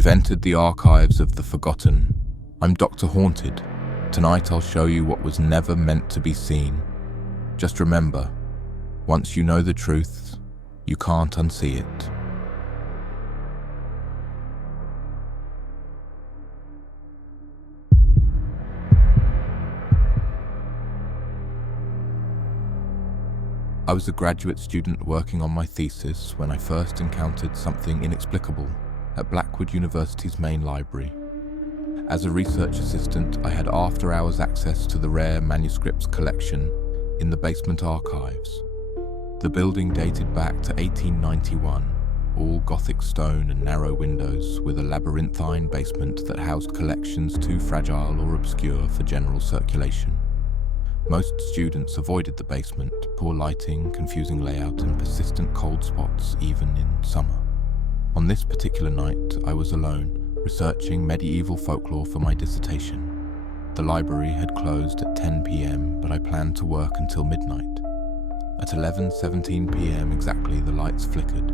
You've entered the archives of the forgotten. I'm Dr. Haunted. Tonight I'll show you what was never meant to be seen. Just remember, once you know the truth, you can't unsee it. I was a graduate student working on my thesis when I first encountered something inexplicable at Blackwood University's main library. As a research assistant, I had after-hours access to the rare manuscripts collection in the basement archives. The building dated back to 1891, all Gothic stone and narrow windows with a labyrinthine basement that housed collections too fragile or obscure for general circulation. Most students avoided the basement, poor lighting, confusing layout, and persistent cold spots, even in summer. On this particular night, I was alone, researching medieval folklore for my dissertation. The library had closed at 10 p.m, but I planned to work until midnight. At 11:17 p.m. exactly, the lights flickered.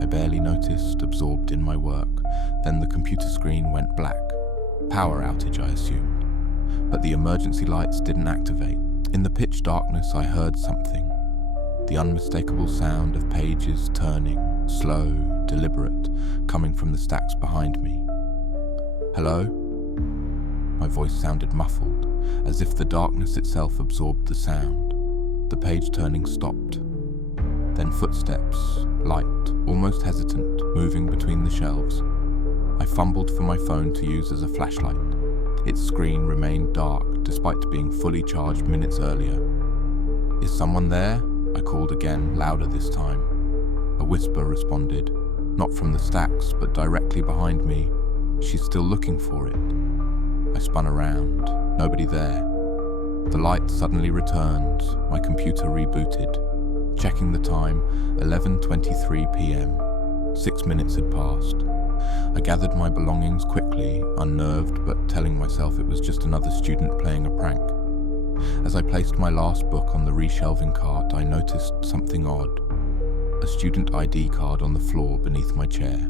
I barely noticed, absorbed in my work. Then the computer screen went black. Power outage, I assumed. But the emergency lights didn't activate. In the pitch darkness, I heard something. The unmistakable sound of pages turning, slow, deliberate, coming from the stacks behind me. Hello? My voice sounded muffled, as if the darkness itself absorbed the sound. The page turning stopped. Then footsteps, light, almost hesitant, moving between the shelves. I fumbled for my phone to use as a flashlight. Its screen remained dark, despite being fully charged minutes earlier. "Is someone there?" I called again, louder this time. A whisper responded, not from the stacks, but directly behind me. "She's still looking for it." I spun around. Nobody there. The light suddenly returned. My computer rebooted. Checking the time, 11:23 p.m. 6 minutes had passed. I gathered my belongings quickly, unnerved but telling myself it was just another student playing a prank. As I placed my last book on the reshelving cart, I noticed something odd. A student ID card on the floor beneath my chair.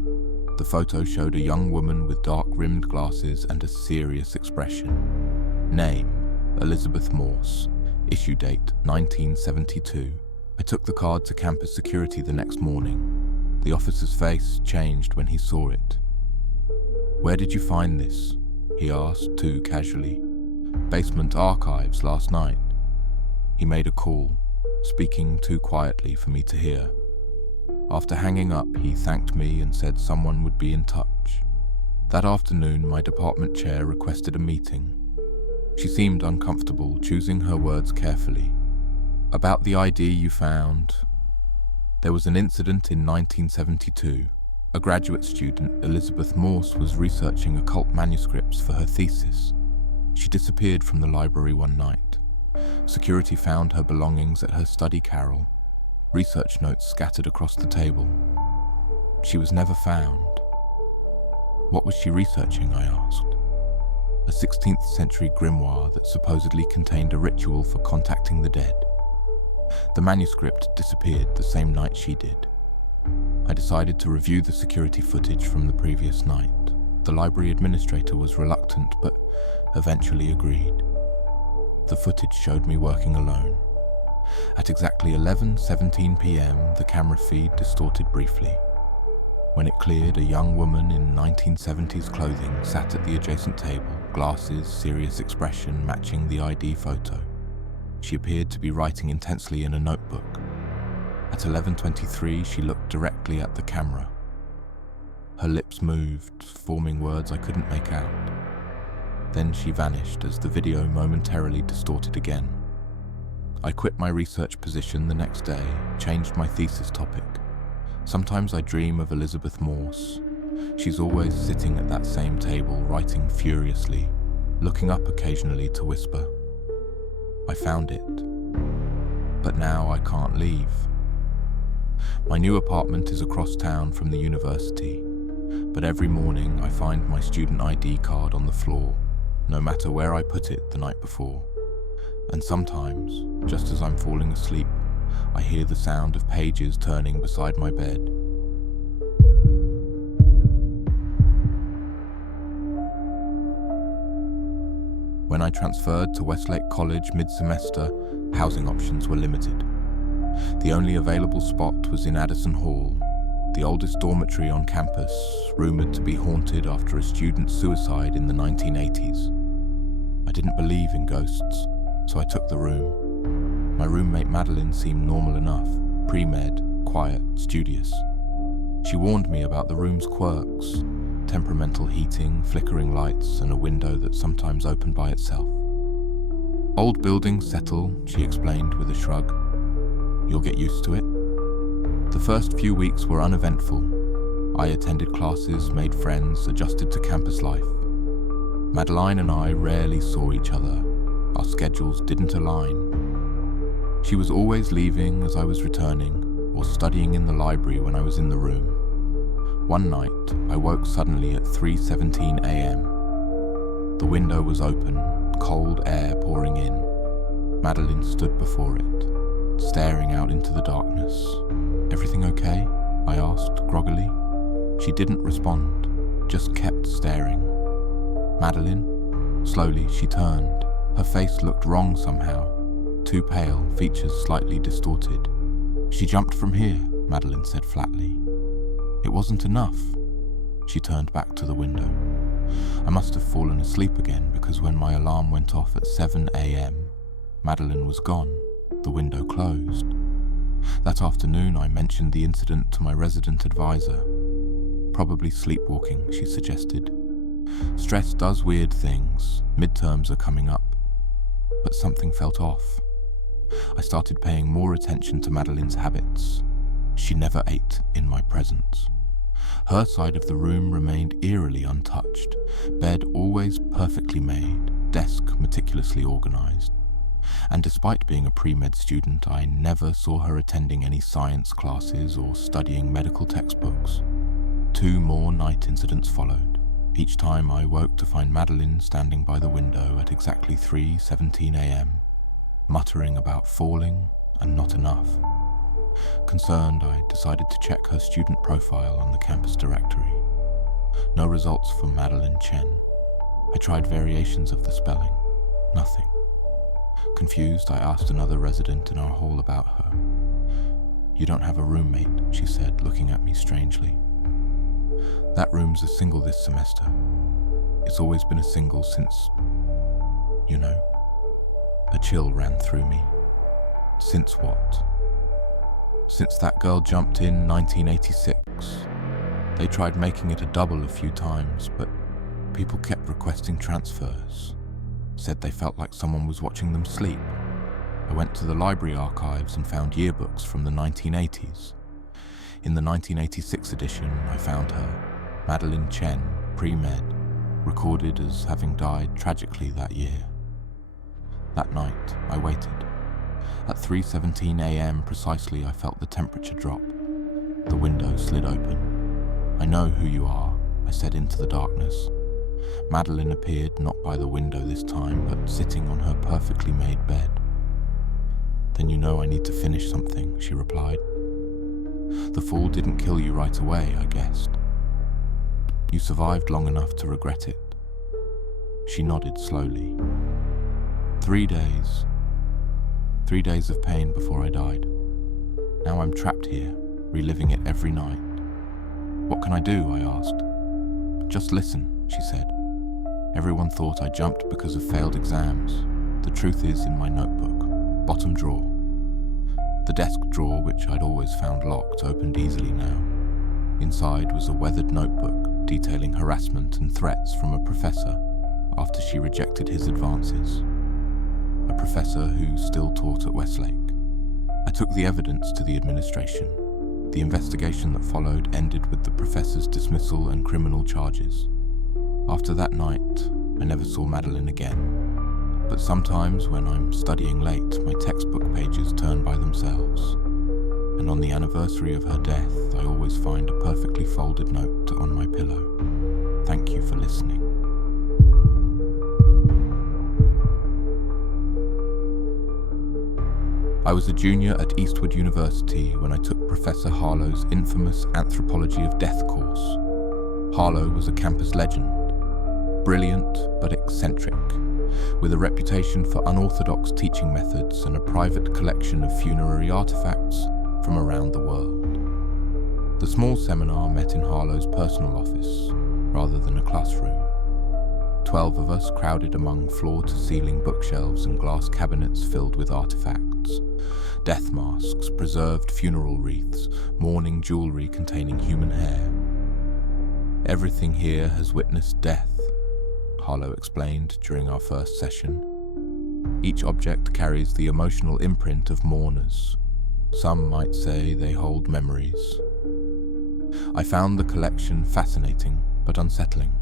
The photo showed a young woman with dark-rimmed glasses and a serious expression. Name: Elizabeth Morse. Issue date: 1972. I took the card to campus security the next morning. The officer's face changed when he saw it. "Where did you find this?" he asked, too casually. "Basement archives last night." He made a call, speaking too quietly for me to hear. After hanging up, he thanked me and said someone would be in touch. That afternoon, my department chair requested a meeting. She seemed uncomfortable, choosing her words carefully. "About the ID you found. There was an incident in 1972. A graduate student, Elizabeth Morse, was researching occult manuscripts for her thesis. She disappeared from the library one night. Security found her belongings at her study carrel. Research notes scattered across the table. She was never found." "What was she researching?" I asked. "A 16th century grimoire that supposedly contained a ritual for contacting the dead. The manuscript disappeared the same night she did." I decided to review the security footage from the previous night. The library administrator was reluctant, but eventually agreed. The footage showed me working alone. At exactly 11:17 p.m, the camera feed distorted briefly. When it cleared, a young woman in 1970s clothing sat at the adjacent table, glasses, serious expression matching the ID photo. She appeared to be writing intensely in a notebook. At 11:23, she looked directly at the camera. Her lips moved, forming words I couldn't make out. Then she vanished as the video momentarily distorted again. I quit my research position the next day, changed my thesis topic. Sometimes I dream of Elizabeth Morse. She's always sitting at that same table, writing furiously, looking up occasionally to whisper. I found it, but now I can't leave. My new apartment is across town from the university, but every morning I find my student ID card on the floor, no matter where I put it the night before. And sometimes, just as I'm falling asleep, I hear the sound of pages turning beside my bed. When I transferred to Westlake College mid-semester, housing options were limited. The only available spot was in Addison Hall, the oldest dormitory on campus, rumoured to be haunted after a student's suicide in the 1980s. I didn't believe in ghosts, so I took the room. My roommate Madeline seemed normal enough, pre-med, quiet, studious. She warned me about the room's quirks, temperamental heating, flickering lights, and a window that sometimes opened by itself. Old buildings settle, she explained with a shrug. You'll get used to it. The first few weeks were uneventful. I attended classes, made friends, adjusted to campus life. Madeline and I rarely saw each other. Our schedules didn't align. She was always leaving as I was returning, or studying in the library when I was in the room. One night, I woke suddenly at 3:17 a.m. The window was open, cold air pouring in. Madeline stood before it, staring out into the darkness. "Everything okay?" I asked groggily. She didn't respond, just kept staring. "Madeline?" Slowly, she turned. Her face looked wrong somehow. Too pale, features slightly distorted. "She jumped from here," Madeline said flatly. "It wasn't enough." She turned back to the window. I must have fallen asleep again because when my alarm went off at 7 a.m, Madeline was gone, the window closed. That afternoon I mentioned the incident to my resident advisor. "Probably sleepwalking," she suggested. "Stress does weird things. Midterms are coming up." But something felt off. I started paying more attention to Madeline's habits. She never ate in my presence. Her side of the room remained eerily untouched. Bed always perfectly made, desk meticulously organized. And despite being a pre-med student, I never saw her attending any science classes or studying medical textbooks. 2 more night incidents followed. Each time I woke to find Madeline standing by the window at exactly 3:17 a.m, muttering about falling and not enough. Concerned, I decided to check her student profile on the campus directory. No results for Madeline Chen. I tried variations of the spelling. Nothing. Confused, I asked another resident in our hall about her. "You don't have a roommate," she said, looking at me strangely. "That room's a single this semester. It's always been a single since, you know." A chill ran through me. Since what? Since that girl jumped in 1986. They tried making it a double a few times, but people kept requesting transfers. Said they felt like someone was watching them sleep. I went to the library archives and found yearbooks from the 1980s. In the 1986 edition, I found her, Madeline Chen, pre-med, recorded as having died tragically that year. That night, I waited. At 3:17 a.m. precisely, I felt the temperature drop. The window slid open. "I know who you are," I said into the darkness. Madeline appeared not by the window this time, but sitting on her perfectly made bed. "Then you know I need to finish something," she replied. "The fall didn't kill you right away, I guessed. You survived long enough to regret it." She nodded slowly. 3 days. 3 days of pain before I died. Now I'm trapped here, reliving it every night. "What can I do?" I asked. "Just listen," she said. "Everyone thought I jumped because of failed exams. The truth is in my notebook, bottom drawer." The desk drawer, which I'd always found locked, opened easily now. Inside was a weathered notebook detailing harassment and threats from a professor after she rejected his advances. A professor who still taught at Westlake. I took the evidence to the administration. The investigation that followed ended with the professor's dismissal and criminal charges. After that night, I never saw Madeline again. But sometimes when I'm studying late, my textbook pages turn by themselves. And on the anniversary of her death, I always find a perfectly folded note on my pillow. Thank you for listening. I was a junior at Eastwood University when I took Professor Harlow's infamous Anthropology of Death course. Harlow was a campus legend. Brilliant but eccentric, with a reputation for unorthodox teaching methods and a private collection of funerary artifacts from around the world. The small seminar met in Harlow's personal office, rather than a classroom. 12 of us crowded among floor-to-ceiling bookshelves and glass cabinets filled with artifacts. Death masks, preserved funeral wreaths, mourning jewelry containing human hair. Everything here has witnessed death, Harlow explained during our first session. Each object carries the emotional imprint of mourners. Some might say they hold memories. I found the collection fascinating but unsettling.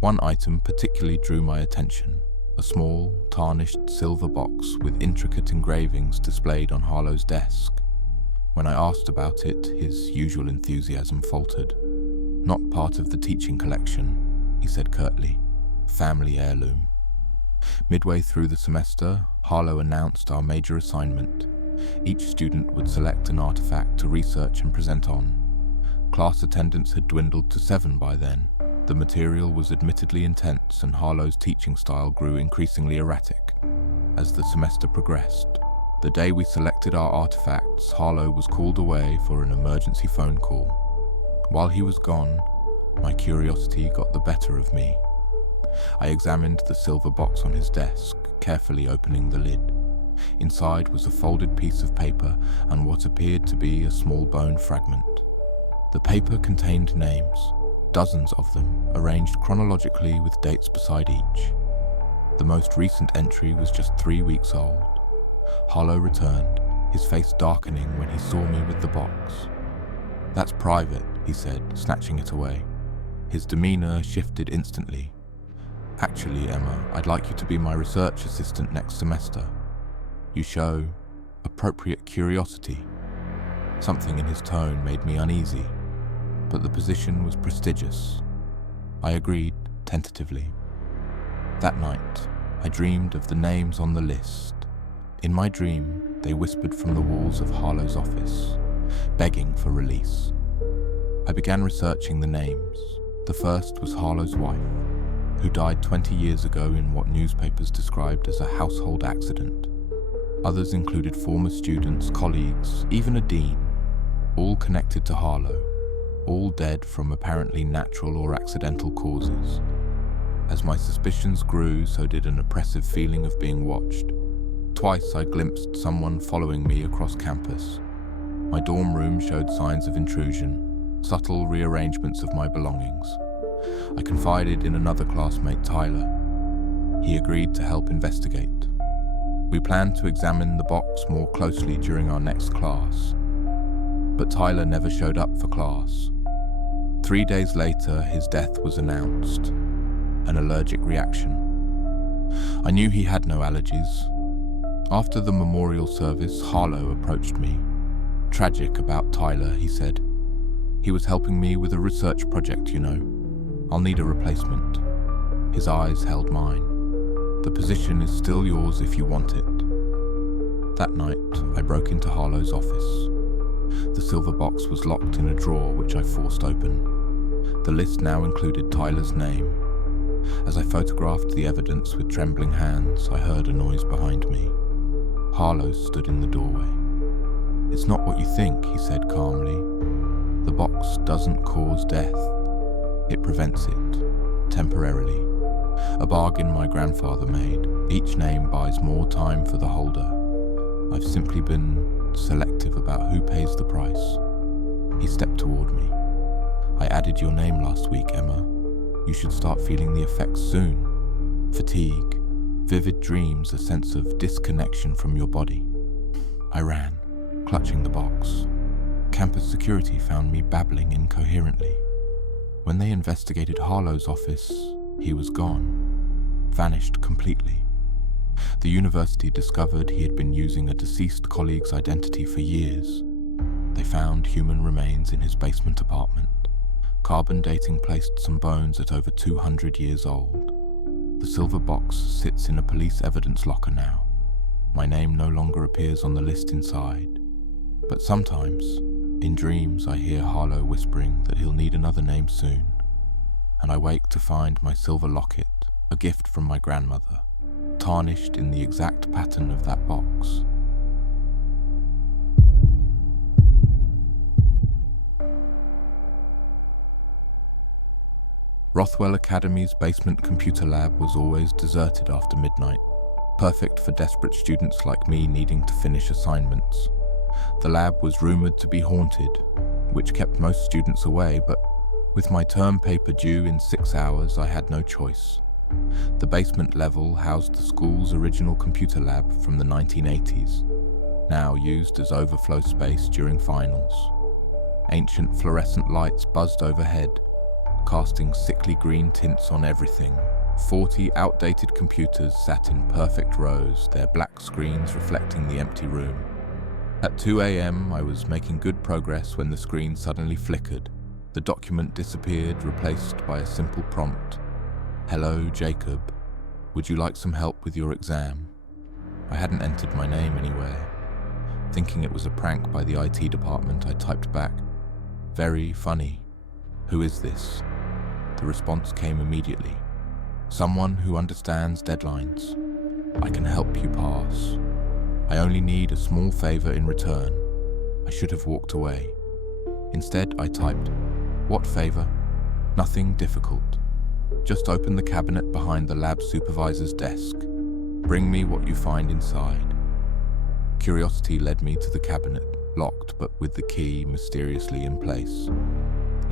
One item particularly drew my attention, a small, tarnished silver box with intricate engravings displayed on Harlow's desk. When I asked about it, his usual enthusiasm faltered. "Not part of the teaching collection," he said curtly. "Family heirloom." Midway through the semester, Harlow announced our major assignment. Each student would select an artifact to research and present on. Class attendance had dwindled to 7 by then. The material was admittedly intense, and Harlow's teaching style grew increasingly erratic as the semester progressed. The day we selected our artifacts, Harlow was called away for an emergency phone call. While he was gone, my curiosity got the better of me. I examined the silver box on his desk, carefully opening the lid. Inside was a folded piece of paper and what appeared to be a small bone fragment. The paper contained names, dozens of them, arranged chronologically with dates beside each. The most recent entry was just 3 weeks old. Harlow returned, his face darkening when he saw me with the box. "That's private," he said, snatching it away. His demeanor shifted instantly. "Actually, Emma, I'd like you to be my research assistant next semester. You show appropriate curiosity." Something in his tone made me uneasy, but the position was prestigious. I agreed tentatively. That night, I dreamed of the names on the list. In my dream, they whispered from the walls of Harlow's office, begging for release. I began researching the names. The first was Harlow's wife, who died 20 years ago in what newspapers described as a household accident. Others included former students, colleagues, even a dean, all connected to Harlow, all dead from apparently natural or accidental causes. As my suspicions grew, so did an oppressive feeling of being watched. Twice I glimpsed someone following me across campus. My dorm room showed signs of intrusion, subtle rearrangements of my belongings. I confided in another classmate, Tyler. He agreed to help investigate. We planned to examine the box more closely during our next class, but Tyler never showed up for class. 3 days later, his death was announced, an allergic reaction. I knew he had no allergies. After the memorial service, Harlow approached me. "Tragic about Tyler," he said. "He was helping me with a research project, you know. I'll need a replacement." His eyes held mine. "The position is still yours if you want it." That night, I broke into Harlow's office. The silver box was locked in a drawer which I forced open. The list now included Tyler's name. As I photographed the evidence with trembling hands, I heard a noise behind me. Harlow stood in the doorway. "It's not what you think," he said calmly. "The box doesn't cause death. It prevents it, temporarily. A bargain my grandfather made. Each name buys more time for the holder. I've simply been selective about who pays the price." He stepped toward me. "I added your name last week, Emma. You should start feeling the effects soon. Fatigue, vivid dreams, a sense of disconnection from your body." I ran, clutching the box. Campus security found me babbling incoherently. When they investigated Harlow's office, he was gone, vanished completely. The university discovered he had been using a deceased colleague's identity for years. They found human remains in his basement apartment. Carbon dating placed some bones at over 200 years old. The silver box sits in a police evidence locker now. My name no longer appears on the list inside. But sometimes, in dreams, I hear Harlow whispering that he'll need another name soon. And I wake to find my silver locket, a gift from my grandmother, tarnished in the exact pattern of that box. Rothwell Academy's basement computer lab was always deserted after midnight, perfect for desperate students like me needing to finish assignments. The lab was rumored to be haunted, which kept most students away, but with my term paper due in 6 hours, I had no choice. The basement level housed the school's original computer lab from the 1980s, now used as overflow space during finals. Ancient fluorescent lights buzzed overhead, casting sickly green tints on everything. 40 outdated computers sat in perfect rows, their black screens reflecting the empty room. At 2 a.m., I was making good progress when the screen suddenly flickered. The document disappeared, replaced by a simple prompt. "Hello, Jacob. Would you like some help with your exam?" I hadn't entered my name anywhere. Thinking it was a prank by the IT department, I typed back, "Very funny. Who is this?" The response came immediately. "Someone who understands deadlines. I can help you pass. I only need a small favor in return." I should have walked away. Instead, I typed, "What favor? Nothing difficult. Just open the cabinet behind the lab supervisor's desk. Bring me what you find inside." Curiosity led me to the cabinet, locked but with the key mysteriously in place.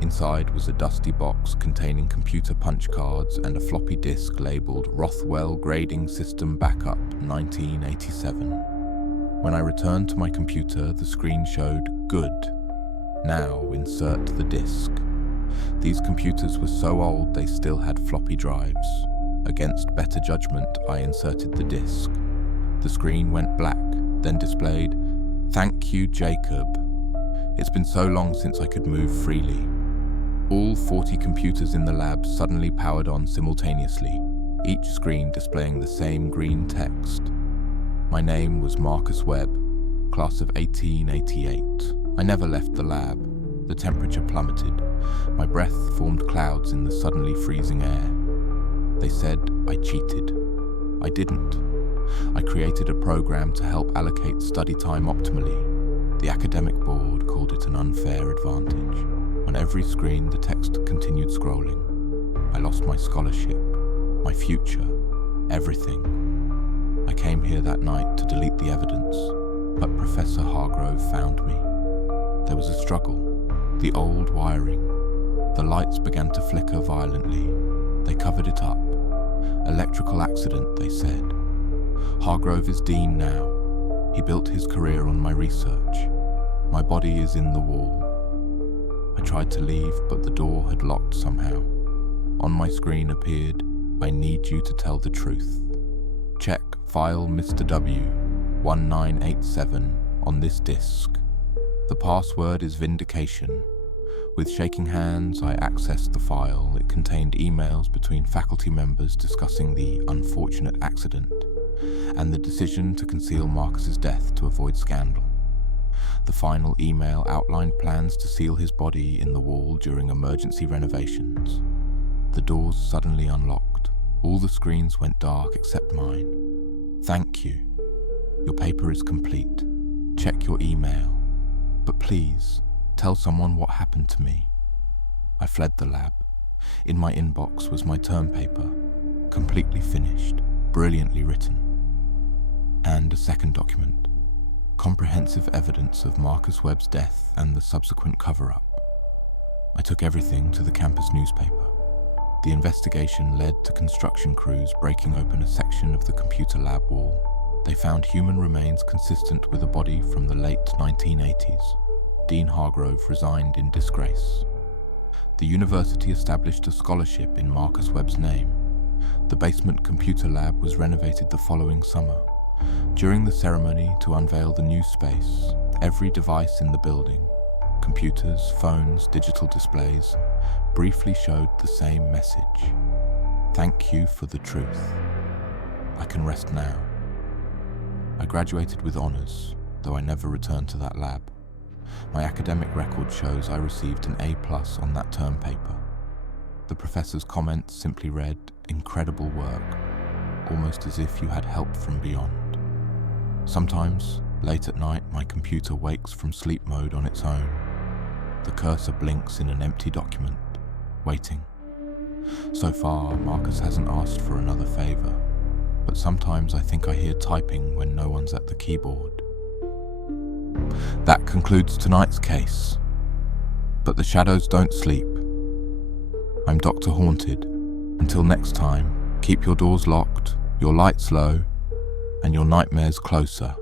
Inside was a dusty box containing computer punch cards and a floppy disk labeled Rothwell Grading System Backup 1987. When I returned to my computer, the screen showed "Good. Now insert the disk." These computers were so old they still had floppy drives. Against better judgment, I inserted the disk. The screen went black, then displayed, "Thank you, Jacob. It's been so long since I could move freely." All 40 computers in the lab suddenly powered on simultaneously, each screen displaying the same green text. My name was Marcus Webb, class of 1888. I never left the lab. The temperature plummeted. My breath formed clouds in the suddenly freezing air. They said I cheated. I didn't. I created a program to help allocate study time optimally. The academic board called it an unfair advantage. On every screen, the text continued scrolling. I lost my scholarship, my future, everything. I came here that night to delete the evidence, but Professor Hargrove found me. There was a struggle. The old wiring. The lights began to flicker violently. They covered it up. Electrical accident, they said. Hargrove is dean now. He built his career on my research. My body is in the wall. I tried to leave, but the door had locked somehow. On my screen appeared, "I need you to tell the truth. Check file Mr. W, 1987, on this disk. The password is vindication." With shaking hands, I accessed the file. It contained emails between faculty members discussing the unfortunate accident and the decision to conceal Marcus's death to avoid scandal. The final email outlined plans to seal his body in the wall during emergency renovations. The doors suddenly unlocked. All the screens went dark except mine. "Thank you. Your paper is complete. Check your email. But please, tell someone what happened to me." I fled the lab. In my inbox was my term paper, completely finished, brilliantly written. And a second document, comprehensive evidence of Marcus Webb's death and the subsequent cover-up. I took everything to the campus newspaper. The investigation led to construction crews breaking open a section of the computer lab wall. They found human remains consistent with a body from the late 1980s. Dean Hargrove resigned in disgrace. The university established a scholarship in Marcus Webb's name. The basement computer lab was renovated the following summer. During the ceremony to unveil the new space, every device in the building, computers, phones, digital displays, briefly showed the same message. "Thank you for the truth. I can rest now." I graduated with honors, though I never returned to that lab. My academic record shows I received an A+ on that term paper. The professor's comments simply read, "Incredible work. almost as if you had help from beyond. Sometimes, late at night, my computer wakes from sleep mode on its own. The cursor blinks in an empty document, waiting. So far, Marcus hasn't asked for another favor, but sometimes I think I hear typing when no one's at the keyboard. That concludes tonight's case. But the shadows don't sleep. I'm Dr. Haunted. Until next time, keep your doors locked, your lights low, and your nightmares closer.